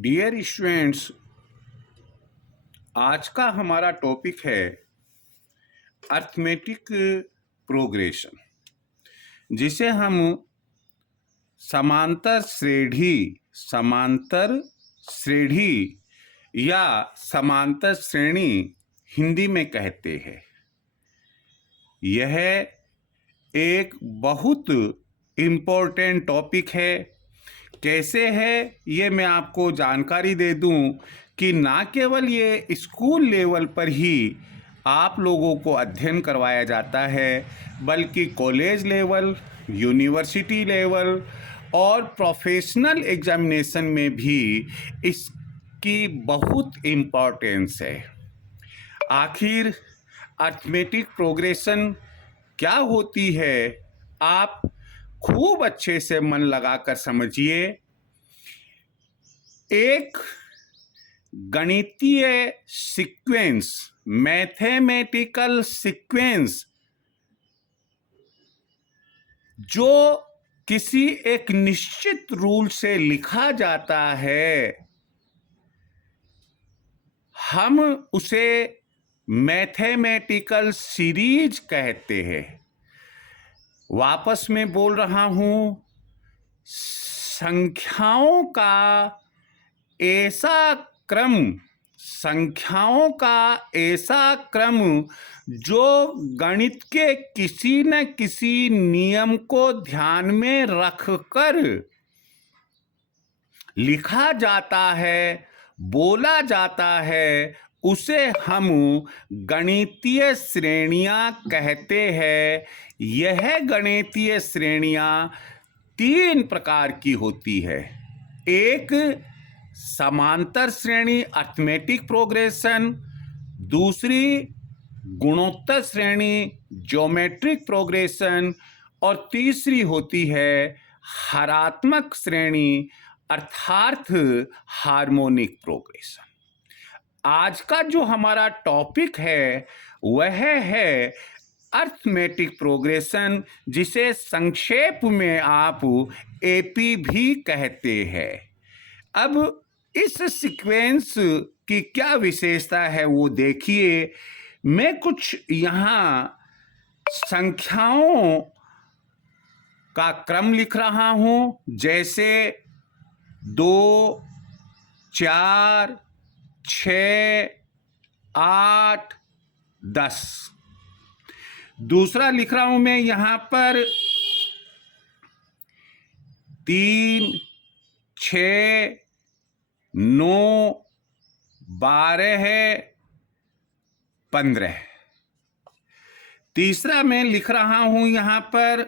Dear students, आज का हमारा टॉपिक है अर्थमेटिक प्रोग्रेशन, जिसे हम समांतर श्रेणी या समांतर श्रेणी हिंदी में कहते हैं। यह एक बहुत इम्पोर्टेंट टॉपिक है। कैसे है ये मैं आपको जानकारी दे दूं कि ना केवल ये स्कूल लेवल पर ही आप लोगों को अध्ययन करवाया जाता है, बल्कि कॉलेज लेवल, यूनिवर्सिटी लेवल और प्रोफेशनल एग्जामिनेशन में भी इसकी बहुत इम्पोर्टेंस है। आखिर अर्थमेटिक प्रोग्रेशन क्या होती है, आप खूब अच्छे से मन लगाकर समझिए। एक गणितीय सीक्वेंस, मैथमेटिकल सीक्वेंस, जो किसी एक निश्चित रूल से लिखा जाता है, हम उसे मैथमेटिकल सीरीज कहते हैं। वापस में बोल रहा हूं, संख्याओं का ऐसा क्रम जो गणित के किसी न किसी नियम को ध्यान में रखकर लिखा जाता है, बोला जाता है, उसे हम गणितीय श्रेणियां कहते हैं। यह गणितीय श्रेणियां 3 प्रकार की होती है। एक समांतर श्रेणी अर्थमेटिक प्रोग्रेशन, दूसरी गुणोत्तर श्रेणी ज्योमेट्रिक प्रोग्रेशन और तीसरी होती है हरात्मक श्रेणी अर्थात हार्मोनिक प्रोग्रेशन। आज का जो हमारा टॉपिक है वह है अर्थमेटिक प्रोग्रेशन, जिसे संक्षेप में आप एपी भी कहते हैं। अब इस सीक्वेंस की क्या विशेषता है वो देखिए। मैं कुछ यहाँ संख्याओं का क्रम लिख रहा हूँ, जैसे 2, 4, 6, 8, 10। दूसरा लिख रहा हूं मैं यहां पर 3, 6, 9, 12, 15। तीसरा मैं लिख रहा हूं यहां पर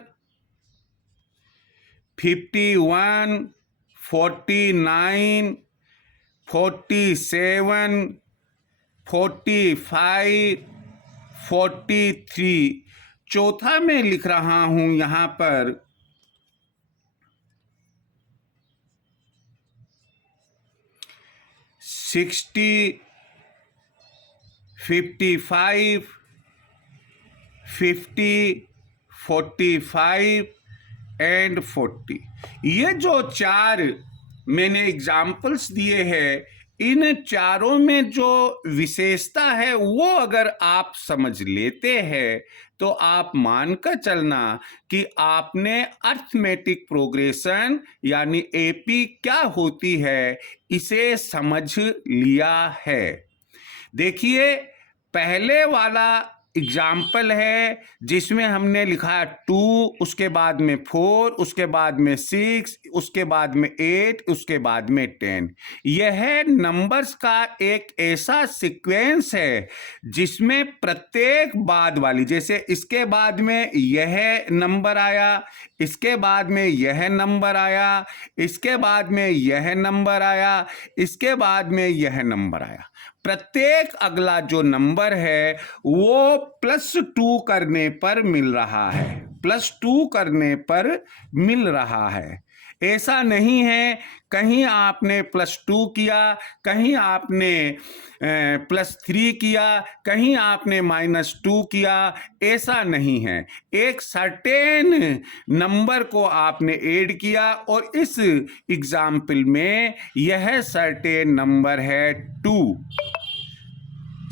51, 49, 47, 45, 43। चौथा मैं लिख रहा हूं यहां पर 60, 55, 50, 45 एंड 40। ये जो 4 मैंने एग्जाम्पल्स दिए हैं, इन चारों में जो विशेषता है वो अगर आप समझ लेते हैं तो आप मानकर चलना कि आपने अर्थमेटिक प्रोग्रेशन यानी एपी क्या होती है इसे समझ लिया है। देखिए, पहले वाला एग्जाम्पल है जिसमें हमने लिखा 2, उसके बाद में 4, उसके बाद में 6, उसके बाद में 8, उसके बाद में 10। यह नंबर्स का एक ऐसा सीक्वेंस है जिसमें प्रत्येक बाद वाली, जैसे इसके बाद में यह नंबर आया, इसके बाद में यह नंबर आया, इसके बाद में यह नंबर आया, इसके बाद में यह नंबर आया। प्रत्येक अगला जो नंबर है वो +2 करने पर मिल रहा है, +2 करने पर मिल रहा है। ऐसा नहीं है कहीं आपने +2 किया, कहीं आपने +3 किया, कहीं आपने -2 किया, ऐसा नहीं है। एक सर्टेन नंबर को आपने ऐड किया और इस एग्जाम्पल में यह सर्टेन नंबर है 2।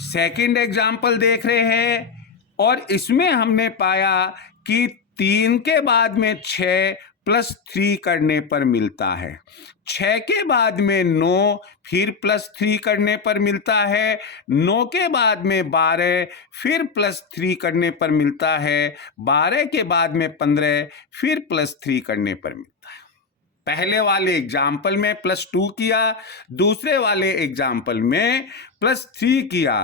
सेकंड एग्जाम्पल देख रहे हैं और इसमें हमने पाया कि 3 के बाद में 6 +3 करने पर मिलता है, 6 के बाद में 9 फिर +3 करने पर मिलता है, 9 के बाद में 12 फिर +3 करने पर मिलता है, 12 के बाद में 15 फिर +3 करने पर मिलता है। पहले वाले एग्जाम्पल में +2 किया, दूसरे वाले एग्जाम्पल में +3 किया।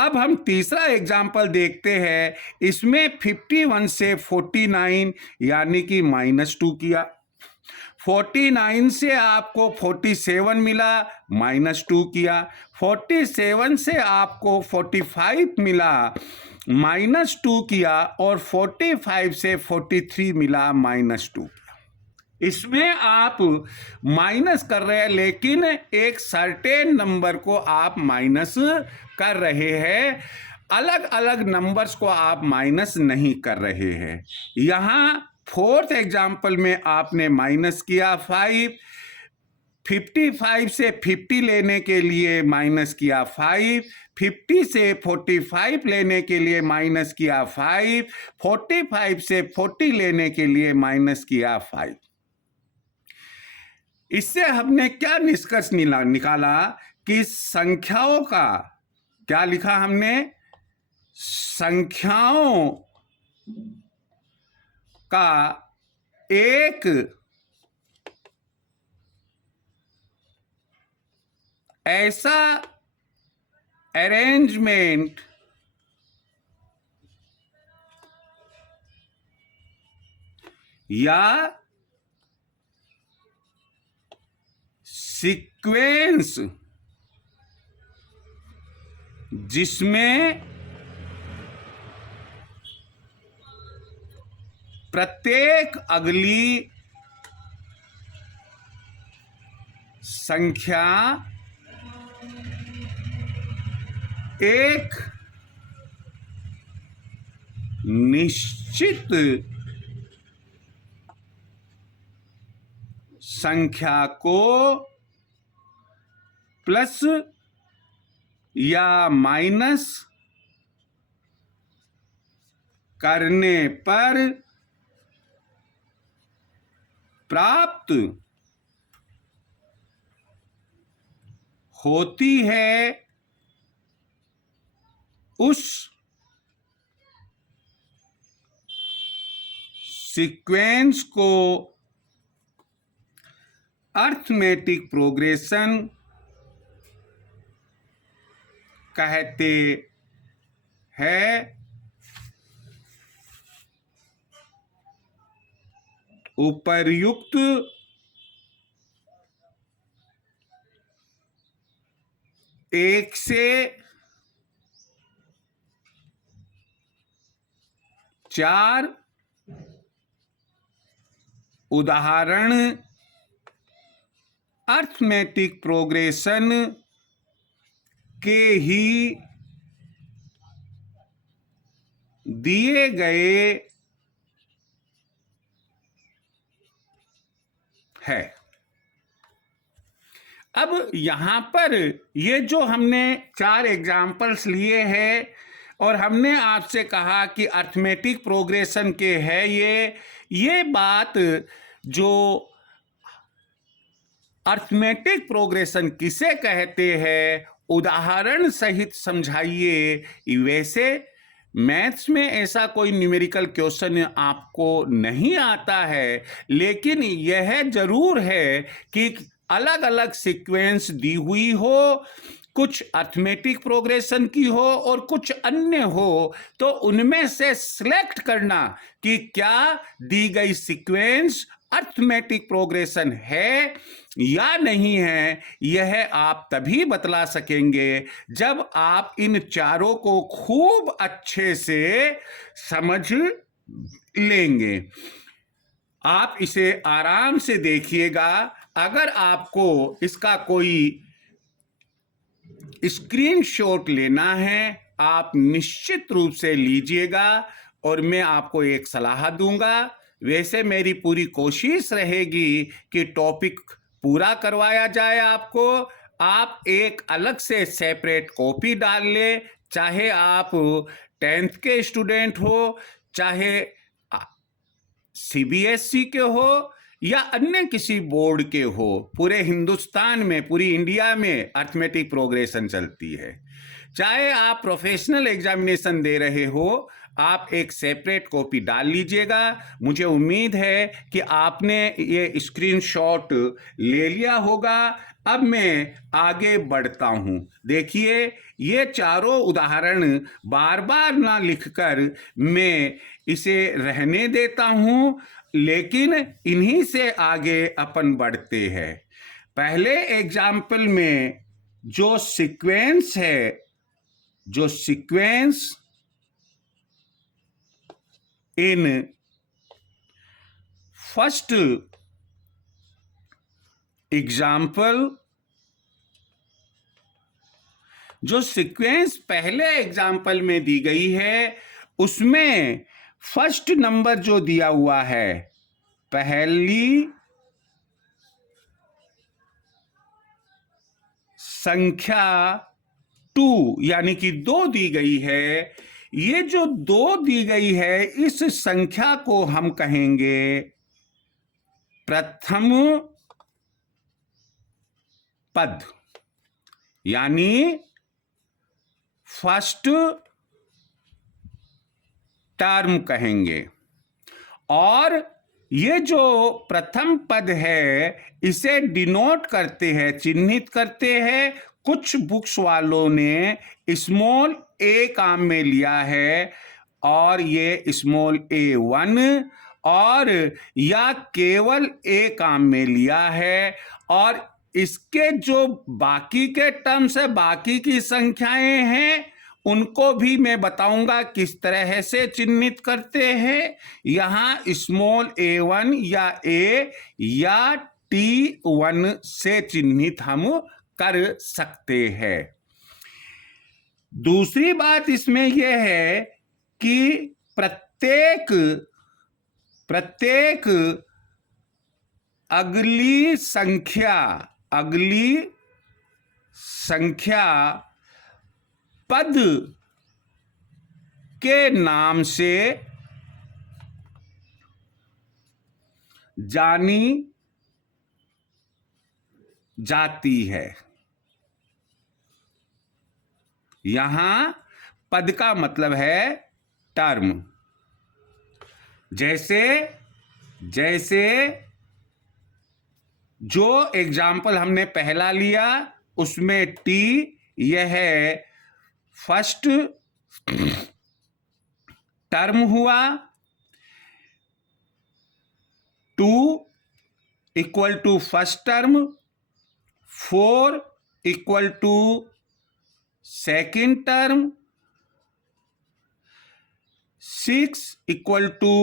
अब हम तीसरा एग्जाम्पल देखते हैं। इसमें 51 से 49 यानी कि -2 किया, 49 से आपको 47 मिला, -2 किया, 47 से आपको 45 मिला, -2 किया और 45 से 43 मिला, -2। इसमें आप माइनस कर रहे हैं, लेकिन एक सर्टेन नंबर को आप माइनस कर रहे हैं, अलग अलग नंबर्स को आप माइनस नहीं कर रहे हैं। यहाँ फोर्थ एग्जाम्पल में आपने माइनस किया 5, 55 से 50 लेने के लिए माइनस किया 5, 50 से 45 लेने के लिए माइनस किया 5, 45 से 40 लेने के लिए माइनस किया 5। इससे हमने क्या निष्कर्ष निकाला कि संख्याओं का क्या लिखा हमने, संख्याओं का एक ऐसा अरेंजमेंट या सीक्वेंस जिसमें प्रत्येक अगली संख्या एक निश्चित संख्या को प्लस या माइनस करने पर प्राप्त होती है, उस सीक्वेंस को अरिथमेटिक प्रोग्रेशन कहते हैं। उपर्युक्त एक से 4 उदाहरण अरिथमेटिक प्रोग्रेशन के ही दिए गए है। अब यहां पर ये जो हमने 4 एग्जाम्पल्स लिए हैं और हमने आपसे कहा कि अरिथमेटिक प्रोग्रेशन के है ये बात जो अरिथमेटिक प्रोग्रेशन किसे कहते हैं, उदाहरण सहित समझाइए। वैसे मैथ्स में ऐसा कोई न्यूमेरिकल क्वेश्चन आपको नहीं आता है, लेकिन यह जरूर है कि अलग अलग सीक्वेंस दी हुई हो, कुछ अरिथमेटिक प्रोग्रेशन की हो और कुछ अन्य हो, तो उनमें से सिलेक्ट करना कि क्या दी गई सीक्वेंस अरिथमेटिक प्रोग्रेशन है या नहीं है, यह आप तभी बतला सकेंगे जब आप इन चारों को खूब अच्छे से समझ लेंगे। आप इसे आराम से देखिएगा। अगर आपको इसका कोई स्क्रीनशॉट लेना है आप निश्चित रूप से लीजिएगा और मैं आपको एक सलाह दूंगा। वैसे मेरी पूरी कोशिश रहेगी कि टॉपिक पूरा करवाया जाए आपको। आप एक अलग से सेपरेट कॉपी डाल ले, चाहे आप 10th के स्टूडेंट हो, चाहे सीबीएसई के हो या अन्य किसी बोर्ड के हो। पूरे हिंदुस्तान में, पूरी इंडिया में अर्थमेटिक प्रोग्रेशन चलती है। चाहे आप प्रोफेशनल एग्जामिनेशन दे रहे हो, आप एक सेपरेट कॉपी डाल लीजिएगा। मुझे उम्मीद है कि आपने ये स्क्रीनशॉट ले लिया होगा। अब मैं आगे बढ़ता हूं। देखिए, ये चारों उदाहरण बार बार ना लिखकर मैं इसे रहने देता हूं, लेकिन इन्हीं से आगे अपन बढ़ते हैं। पहले एग्जाम्पल में जो सीक्वेंस है, जो सीक्वेंस इन फर्स्ट एग्जाम्पल, जो सीक्वेंस पहले एग्जाम्पल में दी गई है उसमें फर्स्ट नंबर जो दिया हुआ है, पहली संख्या 2 यानी कि 2 दी गई है। ये जो 2 दी गई है इस संख्या को हम कहेंगे प्रथम पद, यानी फर्स्ट टर्म कहेंगे। और ये जो प्रथम पद है इसे डिनोट करते हैं, चिन्हित करते हैं। कुछ बुक्स वालों ने स्मॉल ए काम में लिया है और ये स्मॉल a1 और या केवल ए काम में लिया है। और इसके जो बाकी के टर्म्स है, बाकी की संख्याएं हैं, उनको भी मैं बताऊंगा किस तरह से चिन्हित करते हैं। यहां स्मॉल a1 या a या t1 से चिन्हित हम कर सकते हैं। दूसरी बात इसमें यह है कि प्रत्येक अगली संख्या पद के नाम से जानी जाती है। यहां पद का मतलब है टर्म। जैसे जो एग्जाम्पल हमने पहला लिया उसमें टी यह है फर्स्ट टर्म हुआ, 2 equal to first term, 4 equal to second term, 6 equal to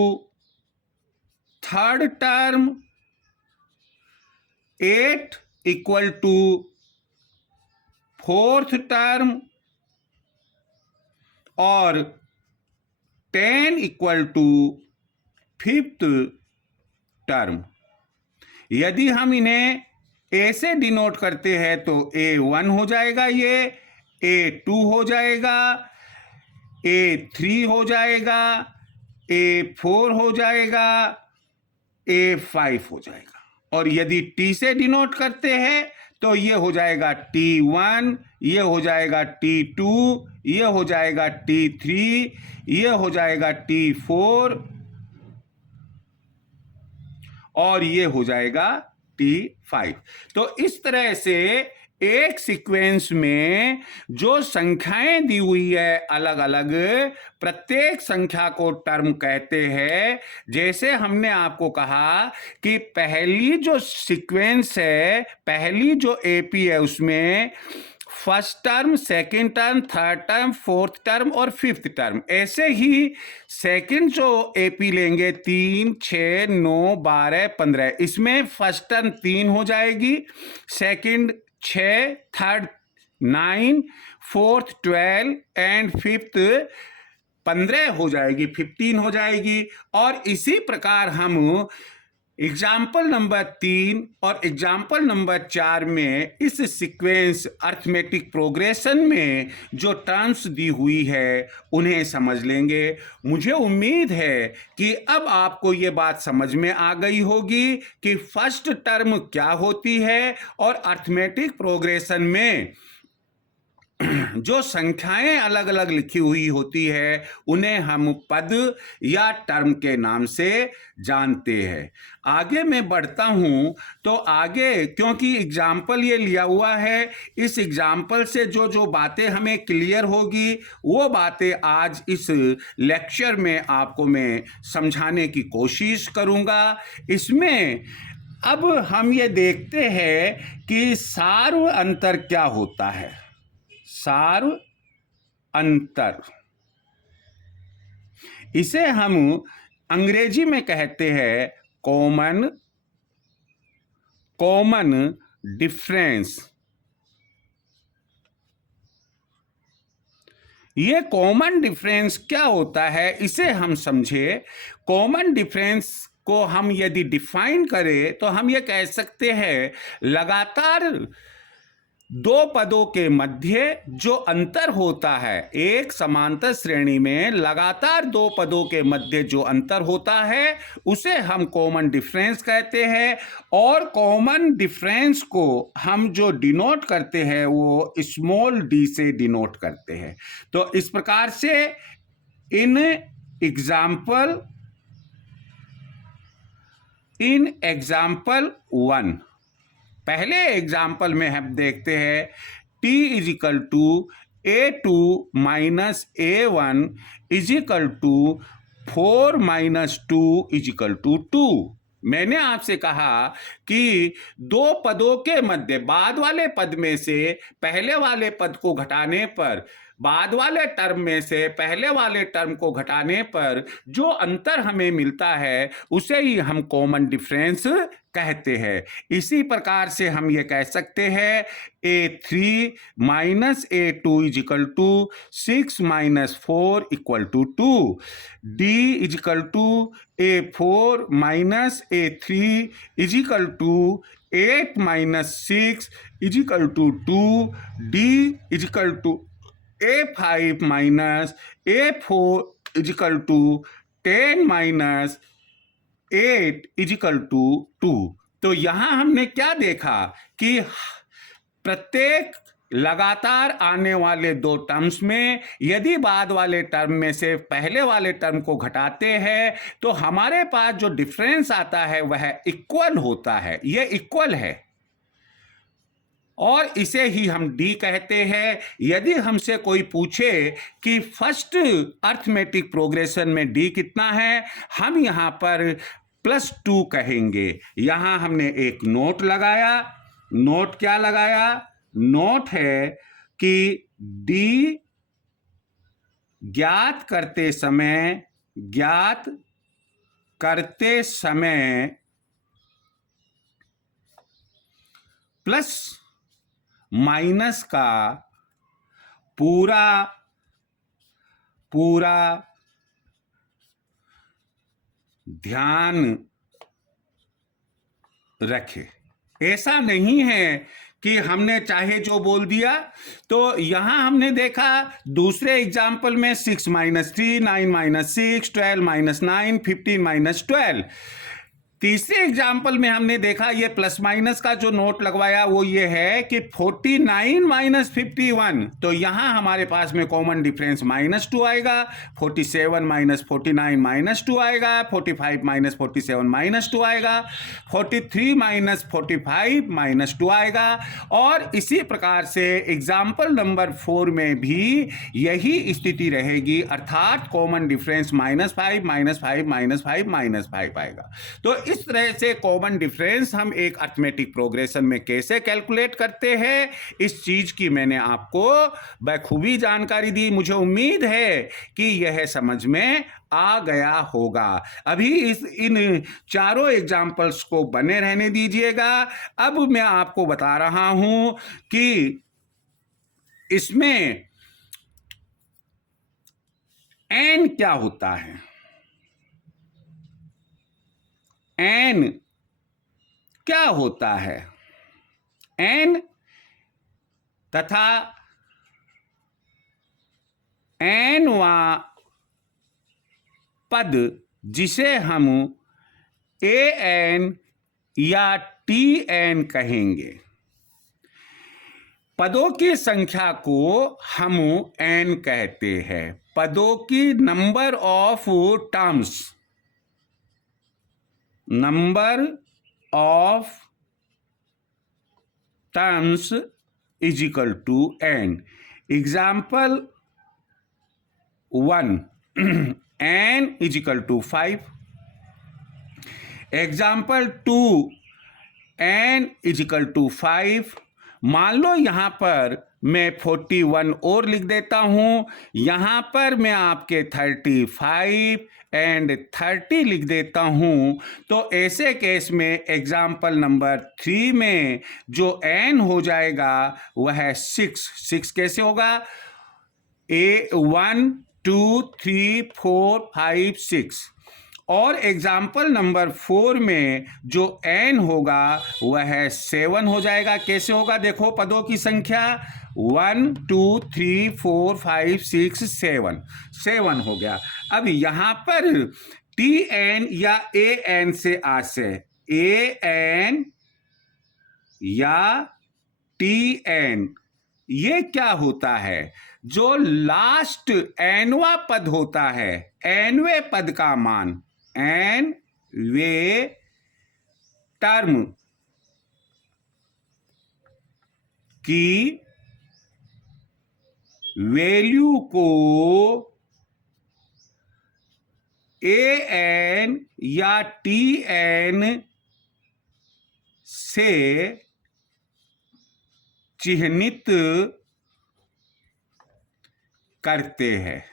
third term, 8 equal to fourth term और 10 इक्वल टू फिफ्थ टर्म। यदि हम इन्हें ए से डिनोट करते हैं तो A1 हो जाएगा, ये A2 हो जाएगा, A3 हो जाएगा, A4 हो जाएगा, A5 हो जाएगा। और यदि T से डिनोट करते हैं तो ये हो जाएगा T1, ये हो जाएगा T2, ये हो जाएगा T3, ये हो जाएगा T4 और ये हो जाएगा T5। तो इस तरह से एक सीक्वेंस में जो संख्याएं दी हुई है अलग अलग, प्रत्येक संख्या को टर्म कहते हैं। जैसे हमने आपको कहा कि पहली जो सीक्वेंस है, पहली जो एपी है उसमें first term, second term, third term, fourth term और फिफ्थ टर्म। ऐसे ही सेकंड जो एपी लेंगे 3, 6, 9, 12, 15, इसमें फर्स्ट टर्म 3 हो जाएगी, second 6, third 9, fourth 12 and fifth 15 हो जाएगी, 15 हो जाएगी। और इसी प्रकार हम एग्जाम्पल नंबर 3 और एग्जाम्पल नंबर 4 में इस सीक्वेंस अर्थमेटिक प्रोग्रेशन में जो टर्म्स दी हुई है उन्हें समझ लेंगे। मुझे उम्मीद है कि अब आपको ये बात समझ में आ गई होगी कि फर्स्ट टर्म क्या होती है और अर्थमेटिक प्रोग्रेशन में जो संख्याएं अलग अलग लिखी हुई होती है उन्हें हम पद या टर्म के नाम से जानते हैं। आगे मैं बढ़ता हूं तो आगे, क्योंकि एग्जाम्पल ये लिया हुआ है, इस एग्जाम्पल से जो जो बातें हमें क्लियर होगी वो बातें आज इस लेक्चर में आपको मैं समझाने की कोशिश करूंगा। इसमें अब हम ये देखते हैं कि सार्व अंतर क्या होता है। सार्व अंतर, इसे हम अंग्रेजी में कहते हैं कॉमन डिफरेंस। ये कॉमन डिफरेंस क्या होता है इसे हम समझे। कॉमन डिफरेंस को हम यदि डिफाइन करें तो हम ये कह सकते हैं लगातार दो पदों के मध्य जो अंतर होता है, एक समांतर श्रेणी में लगातार दो पदों के मध्य जो अंतर होता है उसे हम कॉमन डिफरेंस कहते हैं। और कॉमन डिफरेंस को हम जो डिनोट करते हैं वो स्मॉल डी से डिनोट करते हैं। तो इस प्रकार से इन एग्जाम्पल 1, पहले एग्जाम्पल में हम देखते हैं t is equal to a2 minus a1 is equal to 4 minus 2 is equal to 2। मैंने आपसे कहा कि दो पदों के मध्य बाद वाले पद में से पहले वाले पद को घटाने पर, बाद वाले टर्म में से पहले वाले टर्म को घटाने पर जो अंतर हमें मिलता है उसे ही हम कॉमन डिफरेंस कहते हैं। इसी प्रकार से हम ये कह सकते हैं a3 minus a2 is equal to 6 minus 4 equal to 2। d is equal to a4 minus a3 is equal to 8 minus 6 is equal to 2। d is equal to a5 minus a4 is equal to 10 minus 8 is equal to 2। तो यहां हमने क्या देखा कि प्रत्येक लगातार आने वाले दो टर्म्स में यदि बाद वाले टर्म में से पहले वाले टर्म को घटाते हैं तो हमारे पास जो डिफरेंस आता है वह इक्वल होता है। यह इक्वल है और इसे ही हम डी कहते हैं। यदि हमसे कोई पूछे कि फर्स्ट अर्थमेटिक प्रोग्रेशन में डी कितना है, हम यहां पर +2 कहेंगे। यहां हमने एक नोट लगाया। नोट क्या लगाया? नोट है कि डी ज्ञात करते समय प्लस माइनस का पूरा ध्यान रखे। ऐसा नहीं है कि हमने चाहे जो बोल दिया। तो यहां हमने देखा दूसरे एग्जाम्पल में 6 माइनस 3, 9 माइनस 6, 12 माइनस 9, 15 माइनस 12। तीसरे एग्जाम्पल में हमने देखा ये प्लस माइनस का जो नोट लगवाया वो ये है कि 49 माइनस 51। तो यहां हमारे पास में कॉमन डिफरेंस -2 आएगा। 47 माइनस 49 -2 आएगा। 45 माइनस 47 -2 आएगा। 43 माइनस 45 -2 आएगा। और इसी प्रकार से एग्जाम्पल नंबर 4 में भी यही स्थिति रहेगी, अर्थात कॉमन डिफरेंस -5 -5 -5 -5 आएगा। तो इस तरह से कॉमन डिफरेंस हम एक अर्थमेटिक प्रोग्रेशन में कैसे कैलकुलेट करते हैं, इस चीज की मैंने आपको बखूबी जानकारी दी। मुझे उम्मीद है कि यह समझ में आ गया होगा। अभी इन चारों एग्जाम्पल्स को बने रहने दीजिएगा। अब मैं आपको बता रहा हूं कि इसमें एन क्या होता है। एन क्या होता है? एन तथा एनवा पद जिसे हम ए एन या टी एन कहेंगे, पदों की संख्या को हम एन कहते हैं। पदों की number of terms, number of terms is equal to n. Example 1 n is equal to 5। Example 2 n is equal to 5। मान लो यहां पर मैं 41 और लिख देता हूं, यहां पर मैं आपके 35 एंड 30 लिख देता हूं। तो ऐसे केस में एग्जाम्पल नंबर 3 में जो एन हो जाएगा वह है 6 कैसे होगा? 1 2 3 4 5 6। और एग्जाम्पल नंबर 4 में जो एन होगा वह है 7 हो जाएगा। कैसे होगा? देखो पदों की संख्या 1 2 3 4 5 6 7 हो गया। अब यहां पर टी एन या ए एन से आशय, ए एन या टी एन, ये क्या होता है? जो लास्ट एनवा पद होता है, एनवे पद का मान, एन वे टर्म की वैल्यू को ए एन या टी एन से चिह्नित करते हैं।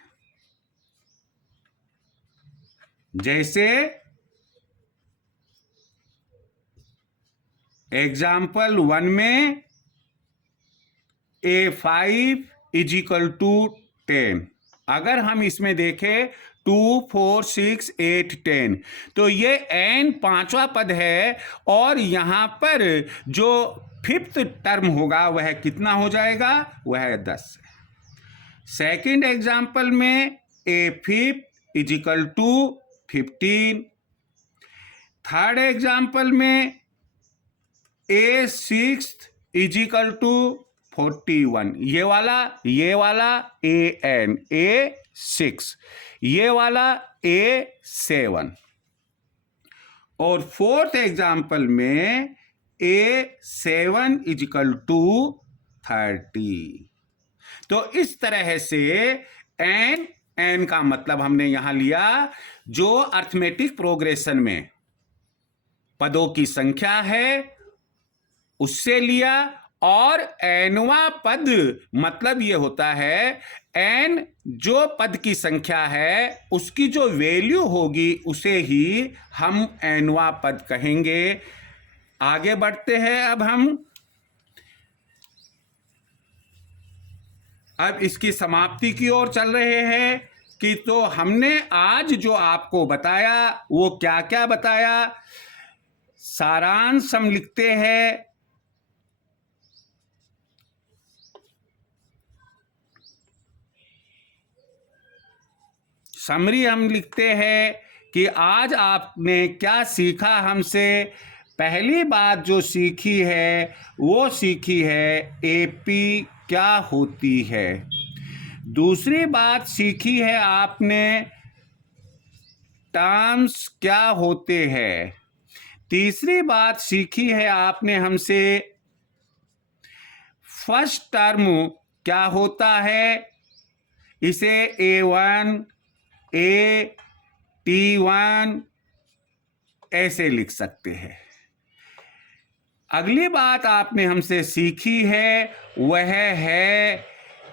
जैसे एग्जाम्पल 1 में A5 इज इक्वल टू 10। अगर हम इसमें देखें 2 4 6 8 10, तो ये n पांचवा पद है और यहां पर जो 5th टर्म होगा वह कितना हो जाएगा? वह 10। सेकेंड एग्जाम्पल में A5 is equal to 15। Third example में A6 इज इक्वल टू 41। ये वाला AN A6, ये वाला A7। और फोर्थ एग्जाम्पल में A7 इज इक्वल टू 30। तो इस तरह से एन का मतलब हमने यहां लिया जो अर्थमेटिक प्रोग्रेशन में पदों की संख्या है उससे लिया, और एनवा पद मतलब ये होता है एन जो पद की संख्या है उसकी जो वैल्यू होगी उसे ही हम एनवा पद कहेंगे। आगे बढ़ते हैं। अब इसकी समाप्ति की ओर चल रहे हैं कि तो हमने आज जो आपको बताया वो क्या क्या बताया, सारांश हम लिखते हैं। समरी हम लिखते हैं कि आज आपने क्या सीखा हमसे। पहली बात जो सीखी है वो सीखी है एपी क्या होती है। दूसरी बात सीखी है आपने टर्म्स क्या होते हैं। तीसरी बात सीखी है आपने हमसे फर्स्ट टर्म क्या होता है, इसे A1 A T1 ऐसे लिख सकते हैं। अगली बात आपने हमसे सीखी है वह है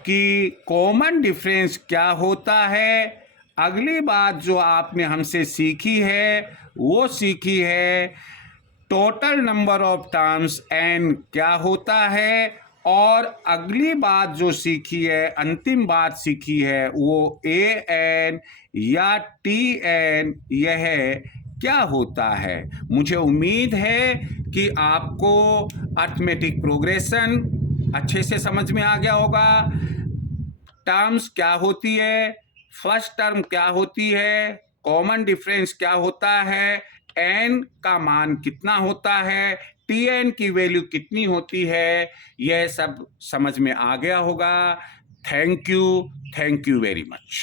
कि कॉमन डिफरेंस क्या होता है। अगली बात जो आपने हमसे सीखी है वो सीखी है total number of terms n क्या होता है, और अगली बात जो सीखी है, अंतिम बात सीखी है वो an या tn यह क्या होता है। मुझे उम्मीद है कि आपको अर्थमेटिक प्रोग्रेशन अच्छे से समझ में आ गया होगा। टर्म्स क्या होती है, फर्स्ट टर्म क्या होती है, कॉमन डिफरेंस क्या होता है, एन का मान कितना होता है, टी एन की वैल्यू कितनी होती है, यह सब समझ में आ गया होगा। Thank you very much.